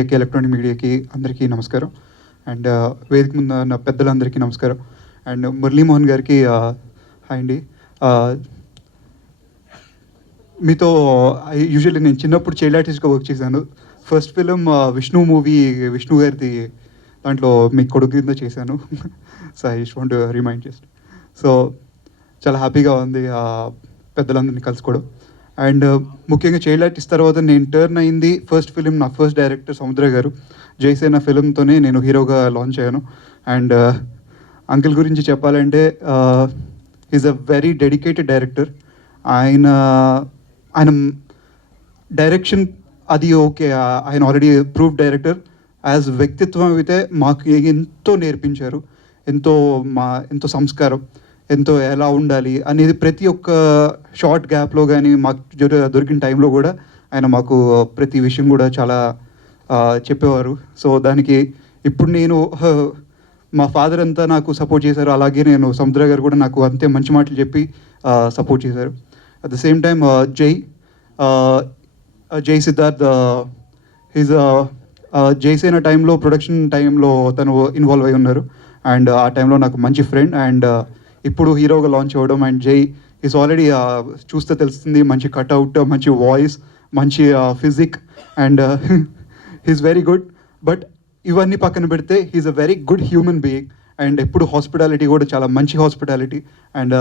మీడియాకి ఎలక్ట్రానిక్ మీడియాకి అందరికీ నమస్కారం. అండ్ వేదిక ముందు నా పెద్దలందరికీ నమస్కారం. అండ్ మురళీమోహన్ గారికి హాయ్ అండి. మీతో యూజువల్లీ నేను చిన్నప్పుడు చైల్డ్ ఆర్టిస్ట్గా వర్క్ చేశాను. First film Vishnu movie Vishnu గారిది దాంట్లో మీ కొడుకు కింద చేశాను. So I want remind just so చాలా హ్యాపీగా ఉంది పెద్దలందరినీ కలుసుకోవడం. అండ్ uh, ముఖ్యంగా చైల్డ్ ఆర్టిస్ట్ తర్వాత నేను టర్న్ అయింది. ఫస్ట్ ఫిలిం నా ఫస్ట్ డైరెక్టర్ సముద్ర గారు. జైసేన ఫిలింతోనే నేను హీరోగా లాంచ్ అయ్యాను. అండ్ uh, అంకిల్ గురించి చెప్పాలంటే is a very dedicated director ఆయన ఆయన డైరెక్షన్ అది ఓకే uh, ఆయన ఆల్రెడీ ప్రూఫ్ డైరెక్టర్ యాజ్ వ్యక్తిత్వం అయితే మాకు ఎంతో నేర్పించారు. ఎంతో మా ఎంతో సంస్కారం. ఎంతో ఎలా ఉండాలి అనేది ప్రతి ఒక్క షార్ట్ గ్యాప్లో కానీ మాకు దొరికిన టైంలో కూడా ఆయన మాకు ప్రతి విషయం కూడా చాలా చెప్పేవారు. సో దానికి ఇప్పుడు నేను మా ఫాదర్ అంతా నాకు సపోర్ట్ చేశారు. అలాగే నేను సముద్ర గారు కూడా నాకు అంతే మంచి మాటలు చెప్పి సపోర్ట్ చేశారు. అట్ ద సేమ్ టైమ్ జై జై సిద్ధార్థ్ ఈజ్ జైసేన టైంలో ప్రొడక్షన్ టైంలో తను ఇన్వాల్వ్ అయి ఉన్నారు. అండ్ ఆ టైంలో నాకు మంచి ఫ్రెండ్ అండ్ ఇప్పుడు హీరోగా లాంచ్ అవ్వడం అండ్ జై ఈస్ ఆల్రెడీ చూస్తే తెలుస్తుంది మంచి కట్అవుట్ మంచి వాయిస్ మంచి physique and he's very good but ఇవన్నీ పక్కన పెడితే he's a very good human being and ఎప్పుడు హాస్పిటాలిటీ కూడా చాలా మంచి hospitality and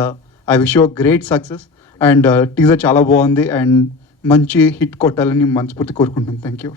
I wish you great success and teaser చాలా బాగుంది అండ్ మంచి హిట్ కొట్టాలని మనస్ఫూర్తి కోరుకుంటున్నాను థ్యాంక్ యూ